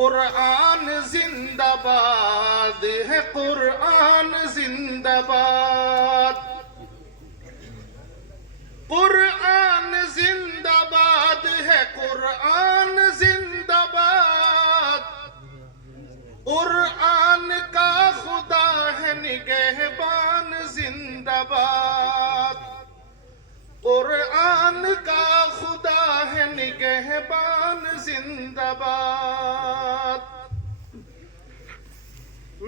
قرآن زندہ باد ہے، قرآن زندہ باد، قرآن زندہ باد ہے، قرآن زندہ باد، قرآن کا خدا ہے نگہبان زندہ باد، قرآن کا خدا ہے نگہبان زندہ باد۔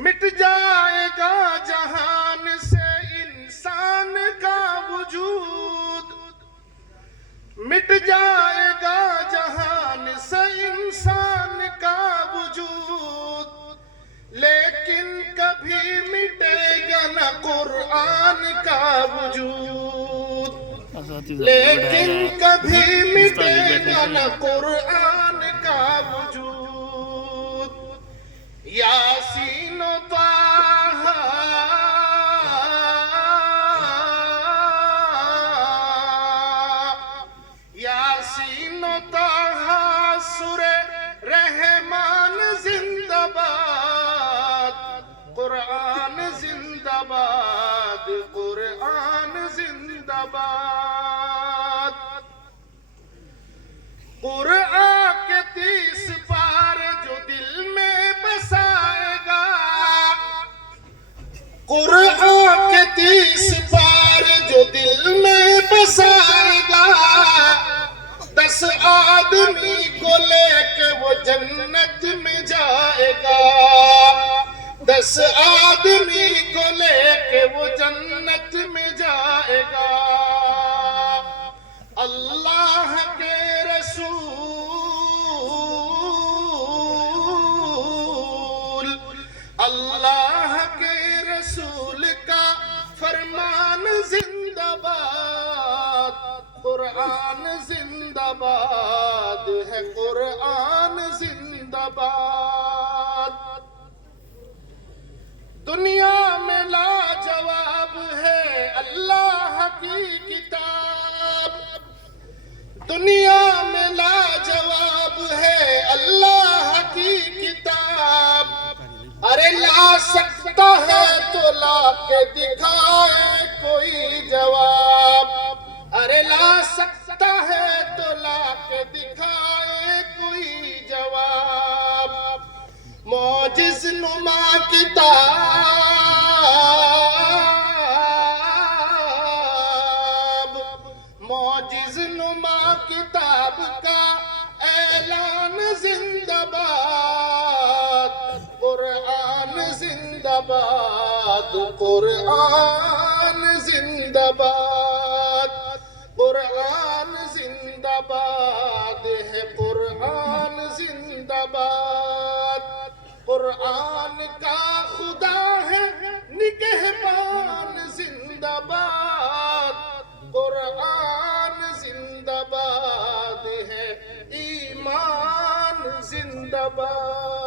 مٹ جائے گا جہان سے انسان کا وجود، مٹ جائے گا جہان سے انسان کا وجود، لیکن کبھی مٹے گا نہ قرآن کا وجود، لیکن کبھی مٹے گا نہ قرآن کا وجود۔ یاسین و طٰہٰ، یاسین و طٰہٰ سورہ رحمان زندہ باد، قرآن زندہ باد، قرآن زندہ باد۔ قرآن کے 30 پارے جو دل میں بسائے گا، قرآن کے 30 پارے جو دل میں بسائے گا، 10 آدمی کو لے کے وہ جنت میں جائے گا، 10 آدمی کو لے کے وہ جنت میں جائے گا۔ اللہ کے رسول، اللہ کے رسول کا فرمان زندہ باد، قرآن زندہ باد ہے، قرآن زندہ باد۔ دنیا میں لاجواب ہے اللہ کی کتاب، دنیا میں لاجواب ہے اللہ کی کتاب، ارے لا سکتا ہے تو لا کے دکھائے کوئی جواب، ارے لا سکتا ہے تو لا کے دکھائے کوئی جواب۔ معجز نما کتاب، معجز نما کتاب کا اعلان زندہ باد، قرآن زندہ باد، قرآن زندہ باد، قرآن زندہ باد ہے، قرآن زندہ باد۔ قرآن کا خدا ہے نگہبان زندہ باد، قرآن زندہ باد ہے، ایمان زندہ باد۔